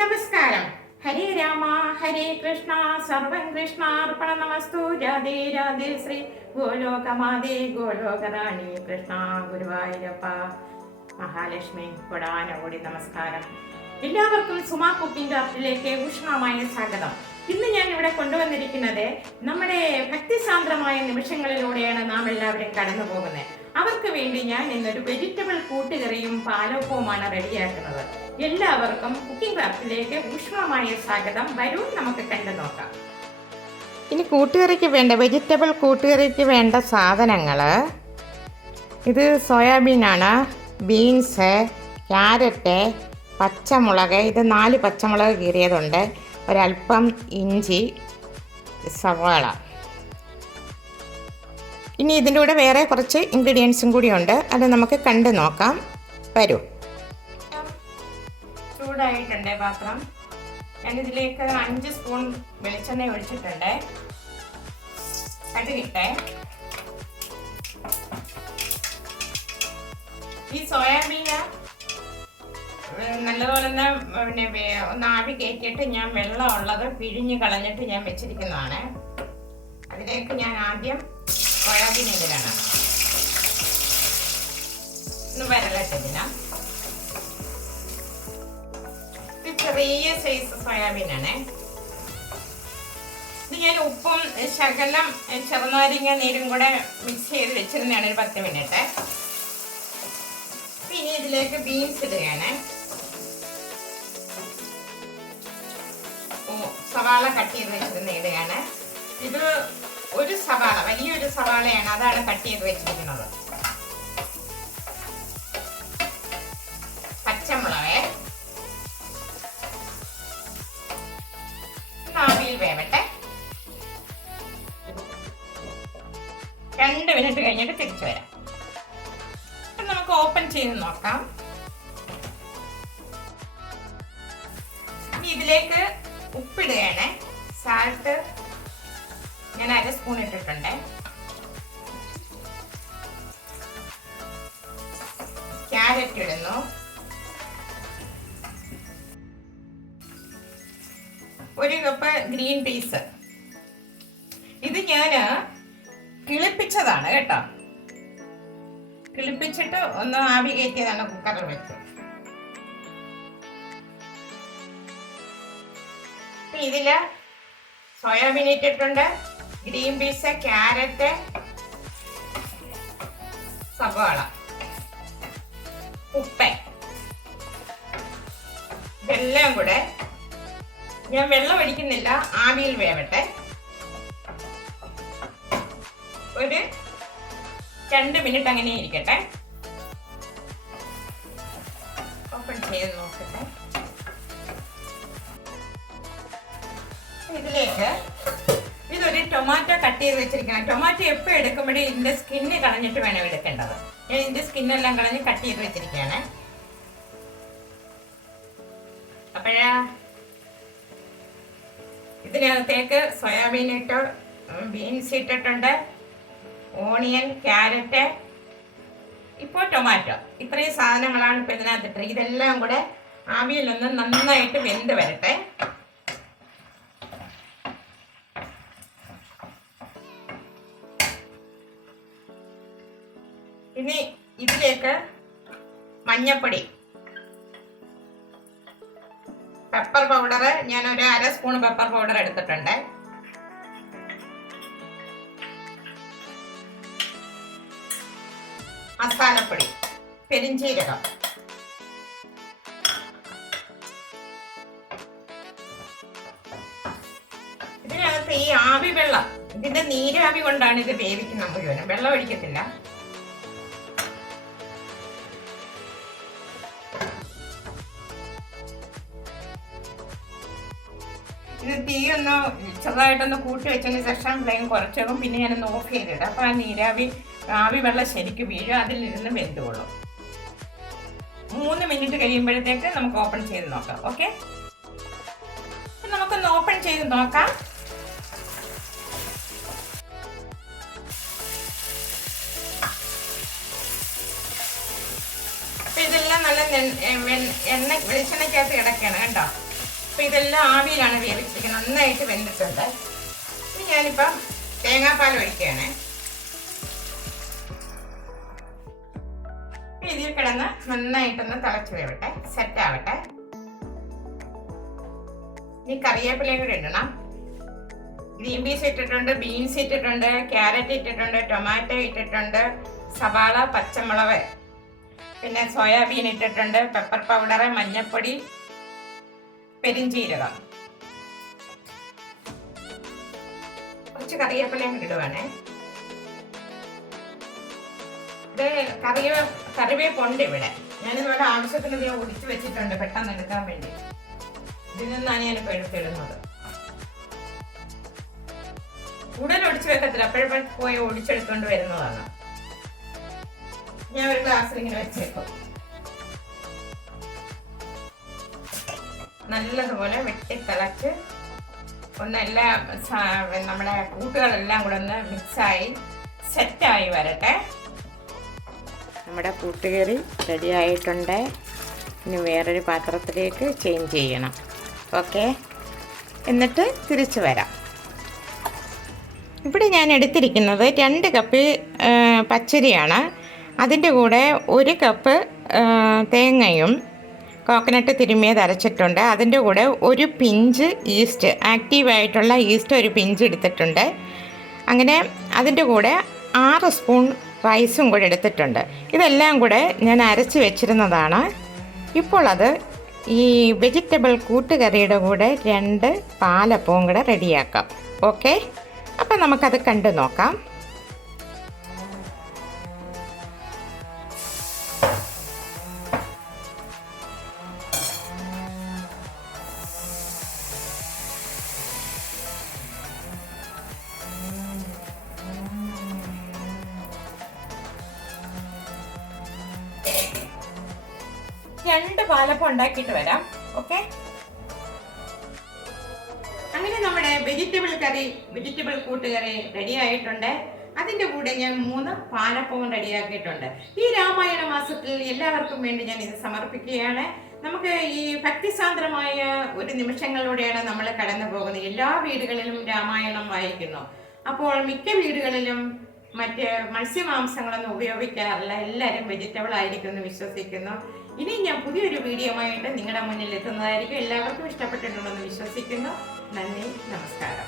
നമസ്കാരം. ഹരേ രാമ ഹരേ കൃഷ്ണ സർവം കൃഷ്ണാർപ്പണമസ്തു. രാധേ രാധേ ശ്രീ ഗോലോകമാതേ ഗോലോകറാണി കൃഷ്ണ ഗുരുവായൂരപ്പ മഹാലക്ഷ്മി കൊടാനോടി നമസ്കാരം. എല്ലാവർക്കും സുമാ കുക്കിംഗ് ആപ്പിലേക്ക് ഉഷ്ണമായ സ്വാഗതം. ഇന്ന് ഞാൻ ഇവിടെ കൊണ്ടുവന്നിരിക്കുന്നത് നമ്മുടെ ഭക്തിസാന്ദ്രമായ നിമിഷങ്ങളിലൂടെയാണ് നാം എല്ലാവരും കടന്നു പോകുന്നത്. അവർക്ക് വേണ്ടി ഞാൻ ഇന്നൊരു വെജിറ്റബിൾ കൂട്ടുകറിയും പാലപ്പവുമാണ് റെഡിയാക്കുന്നത്. എല്ലാവർക്കും കുക്കിംഗ് ക്രാഫ്റ്റിലേക്ക് ഊഷ്മളമായ സ്വാഗതം. വരൂ, നമുക്ക് കണ്ടു നോക്കാം. ഇനി കൂട്ടുകറിക്ക് വേണ്ട വെജിറ്റബിൾ കൂട്ടുകറിക്ക് വേണ്ട സാധനങ്ങൾ: ഇത് സോയാബീനാണ്, ബീൻസ്, ക്യാരറ്റ്, പച്ചമുളക്, ഇത് 4 പച്ചമുളക് കീറിയതുണ്ട്, ഒരല്പം ഇഞ്ചി, സവാള. ഇനി ഇതിൻ്റെ കൂടെ വേറെ കുറച്ച് ഇൻഗ്രീഡിയൻസും കൂടിയുണ്ട്, അത് നമുക്ക് കണ്ടു നോക്കാം. വരൂ. ചൂടായിട്ടുണ്ട് പാത്രം. ഞാനിതിലേക്ക് 5 സ്പൂൺ വെളിച്ചെണ്ണ ഒഴിച്ചിട്ടുണ്ട്. കടുകിട്ടെ. ഈ സോയാബീന് നല്ലതുപോലെ ഒന്ന് ആവി കയറ്റിയിട്ട് ഞാൻ വെള്ളം ഉള്ളത് പിഴിഞ്ഞ് കളഞ്ഞിട്ട് ഞാൻ വെച്ചിരിക്കുന്നതാണ്. അതിലേക്ക് ഞാൻ ആദ്യം സോയാബീൻ ഇതിലാണ് ഒന്ന് വരളട്ടില്ല. ഇത് ചെറിയ സൈസ് സോയാബീനാണ്. ഇത് ഞാൻ ഉപ്പും ശകലം ചെറുനാരങ്ങ നീരും കൂടെ മിക്സ് ചെയ്ത് വെച്ചിരുന്നതാണ് ഒരു 10 മിനിറ്റ്. ഇനി ഇതിലേക്ക് ബീൻസ് ഇടുകയാണ്. സവാള കട്ട് ചെയ്ത് വെച്ചിരുന്ന ഇടുകയാണ്. ഇത് ഒരു സവാള, വലിയൊരു സവാളയാണ്, അതാണ് കട്ട് ചെയ്ത് വെച്ചിരിക്കുന്നത്. പച്ചമുളക് ആവിയിൽ വേവട്ടെ. 2 മിനിറ്റ് കഴിഞ്ഞിട്ട് തിരിച്ചു വരാം. നമുക്ക് ഓപ്പൺ ചെയ്ത് നോക്കാം. ഇനി ഇതിലേക്ക് ഉപ്പിടുകയാണ്. സാൾട്ട് ഞാൻ 1 സ്പൂൺ ഇട്ടിട്ടുണ്ട്. ക്യാരറ്റ് ഇടുന്നു. 1 കപ്പ് ഗ്രീൻ പീസ്. ഇത് ഞാൻ കിളിപ്പിച്ചതാണ് കേട്ടോ. കിളിപ്പിച്ചിട്ട് ഒന്ന് ആവി കയറ്റിയതാണ് കുക്കറിൽ വെച്ച്. ഇതില് സോയാബീൻ ഇട്ടിട്ടുണ്ട്, ഗ്രീൻ പീസ്, ക്യാരറ്റ്, സവാള, ഉപ്പ്, ഇതെല്ലാം കൂടെ ഞാൻ വെള്ളം ഒഴിക്കുന്നില്ല, ആവിയിൽ വേവട്ടെ. ഒരു 2 മിനിറ്റ് അങ്ങനെ ഇരിക്കട്ടെ. ഓപ്പൺ ചെയ്ത് നോക്കട്ടെ. ഇതിലേക്ക് ഇതൊരു ടൊമാറ്റോ കട്ട് ചെയ്ത് വെച്ചിരിക്കണം. ടൊമാറ്റോ എപ്പോൾ എടുക്കുമ്പോഴേ ഇതിന്റെ സ്കിന്ന് കളഞ്ഞിട്ട് വേണം എടുക്കേണ്ടത്. ഞാൻ ഇതിന്റെ സ്കിന്നെല്ലാം കളഞ്ഞ് കട്ട് ചെയ്ത് വെച്ചിരിക്കുകയാണ്. അപ്പോഴാ ഇതിനകത്തേക്ക് സോയാബീൻ ഇട്ട്, ബീൻസ് ഇട്ടിട്ടുണ്ട്, ഓണിയൻ, ക്യാരറ്റ്, ഇപ്പോൾ ടൊമാറ്റോ, ഇത്രയും സാധനങ്ങളാണ് ഇപ്പം ഇതിനകത്തിട്ട്. ഇതെല്ലാം കൂടെ ആവിയിലൊന്ന് നന്നായിട്ട് വെന്ത് വരട്ടെ. ഇനി ഇതിലേക്ക് മഞ്ഞപ്പൊടി, പെപ്പർ പൗഡർ, ഞാനൊരു 1/2 സ്പൂൺ പെപ്പർ പൗഡർ എടുത്തിട്ടുണ്ട്. മസാലപ്പൊടി, പെരിഞ്ചീരകം, ഇതിനകത്ത് ഈ ആവി വെള്ളം, ഇതിന്റെ നീരാവി കൊണ്ടാണ് ഇത് വേവിക്കുന്നത് മുഴുവനും, വെള്ളം ഒഴിക്കത്തില്ല. ഇത് തീ ഒന്ന് ചെറുതായിട്ടൊന്ന് കൂട്ടി വെച്ചതിന് ശേഷം ഫ്ലെയിം കുറച്ചിടും. പിന്നെ ഞാനൊന്ന് ഓഫ് ചെയ്തിടാം. അപ്പോൾ ആ നീരാവി ആവി വെള്ളം ശരിക്കും വീഴും, അതിലിരുന്ന് വെന്തുകൊള്ളും. 3 മിനിറ്റ് കഴിയുമ്പോഴത്തേക്ക് നമുക്ക് ഓപ്പൺ ചെയ്ത് നോക്കാം. ഓക്കെ, നമുക്കൊന്ന് ഓപ്പൺ ചെയ്ത് നോക്കാം. അപ്പൊ ഇതെല്ലാം നല്ല എണ്ണ വെളിച്ചെണ്ണയ്ക്കകത്ത് കിടക്കുകയാണ് കണ്ടോ. അപ്പം ഇതെല്ലാം ആവിയിലാണ് വേവിച്ചിരിക്കുന്നത്, നന്നായിട്ട് വെന്തിട്ടുണ്ട്. ഇനി ഞാനിപ്പം തേങ്ങാപ്പാൽ ഒഴിക്കുകയാണ്. ഇതിൽ കിടന്ന് നന്നായിട്ടൊന്ന് തിളച്ച് വേവട്ടെ, സെറ്റ് ആവട്ടെ. ഇനി കറിവേപ്പിലയും കൂടി ഇടണം. ഗ്രീൻ പീസ് ഇട്ടിട്ടുണ്ട്, ബീൻസ് ഇട്ടിട്ടുണ്ട്, ക്യാരറ്റ് ഇട്ടിട്ടുണ്ട്, ടൊമാറ്റോ ഇട്ടിട്ടുണ്ട്, സവാള, പച്ചമുളക്, പിന്നെ സോയാബീൻ ഇട്ടിട്ടുണ്ട്, പെപ്പർ പൗഡർ, മഞ്ഞൾപ്പൊടി, പെരിഞ്ചീരകം, കുറച്ച് കറിവേപ്പിലയും കൂടി ഇടുവാണേ. ഇത് കറിവേപ്പുണ്ട് ഇവിടെ. ഞാനിവിടെ ആവശ്യത്തിന് ഇത് ഒടിച്ചു വെച്ചിട്ടുണ്ട് പെട്ടെന്ന് എടുക്കാൻ വേണ്ടി. ഇതിൽ നിന്നാണ് ഞാനിപ്പോൾ എടുത്തിടുന്നത്. കൂടുതൽ ഒടിച്ചു വെക്കത്തില്ല, അപ്പോഴപ്പോഴും പോയി ഒടിച്ചെടുത്തോണ്ട് വരുന്നതാണ്. ഞാൻ ഒരു ഗ്ലാസ്സിൽ ഇങ്ങനെ വെച്ചേക്കും. നല്ലതുപോലെ വെട്ടി തിളച്ച് ഒന്നെല്ലാം നമ്മുടെ കൂട്ടുകളെല്ലാം കൂടെ ഒന്ന് മിക്സായി സെറ്റായി വരട്ടെ. നമ്മുടെ കൂട്ടുകറി റെഡി ആയിട്ടുണ്ട്. ഇനി വേറൊരു പാത്രത്തിലേക്ക് ചേഞ്ച് ചെയ്യണം. ഓക്കെ, എന്നിട്ട് തിരിച്ചു വരാം. ഇവിടെ ഞാൻ എടുത്തിരിക്കുന്നത് 2 കപ്പ് പച്ചരിയാണ്. അതിൻ്റെ കൂടെ 1 കപ്പ് തേങ്ങയും കോക്കനട്ട് തിരുമ്മിയത് അരച്ചിട്ടുണ്ട്. അതിൻ്റെ കൂടെ 1 പിഞ്ച് ഈസ്റ്റ്, ആക്റ്റീവായിട്ടുള്ള ഈസ്റ്റ് 1 പിഞ്ച് എടുത്തിട്ടുണ്ട്. അങ്ങനെ അതിൻ്റെ കൂടെ 6 സ്പൂൺ റൈസും കൂടെ എടുത്തിട്ടുണ്ട്. ഇതെല്ലാം കൂടെ ഞാൻ അരച്ച് വെച്ചിരുന്നതാണ്. ഇപ്പോൾ അത് ഈ വെജിറ്റബിൾ കൂട്ടുകറിയുടെ കൂടെ 2 പാലപ്പവും കൂടെ റെഡിയാക്കാം. ഓക്കെ, അപ്പം നമുക്കത് കണ്ടു നോക്കാം. രണ്ട് പാലപ്പം ഉണ്ടാക്കിയിട്ട് വരാം. ഓക്കെ, അങ്ങനെ നമ്മുടെ വെജിറ്റബിൾ കൂട്ടുകറി റെഡി ആയിട്ടുണ്ട്. അതിൻ്റെ കൂടെ ഞാൻ 3 പാലപ്പവും റെഡിയാക്കിയിട്ടുണ്ട്. ഈ രാമായണ മാസത്തിൽ എല്ലാവർക്കും വേണ്ടി ഞാൻ ഇത് സമർപ്പിക്കുകയാണ്. നമുക്ക് ഈ ഭക്തിസാന്ദ്രമായ ഒരു നിമിഷങ്ങളിലൂടെയാണ് നമ്മൾ കടന്നു പോകുന്നത്. എല്ലാ വീടുകളിലും രാമായണം വായിക്കുന്നു. അപ്പോൾ മിക്ക വീടുകളിലും മറ്റ് മത്സ്യമാംസങ്ങളൊന്നും ഉപയോഗിക്കാറില്ല. എല്ലാവരും വെജിറ്റബിൾ ആയിരിക്കും എന്ന് വിശ്വസിക്കുന്നു. ഇനി ഞാൻ പുതിയൊരു വീഡിയോ ആയിട്ട് നിങ്ങളുടെ മുന്നിൽ എത്തുന്നതായിരിക്കും. എല്ലാവർക്കും ഇഷ്ടപ്പെട്ടിട്ടുണ്ടെന്ന് വിശ്വസിക്കുന്നു. നന്ദി, നമസ്കാരം.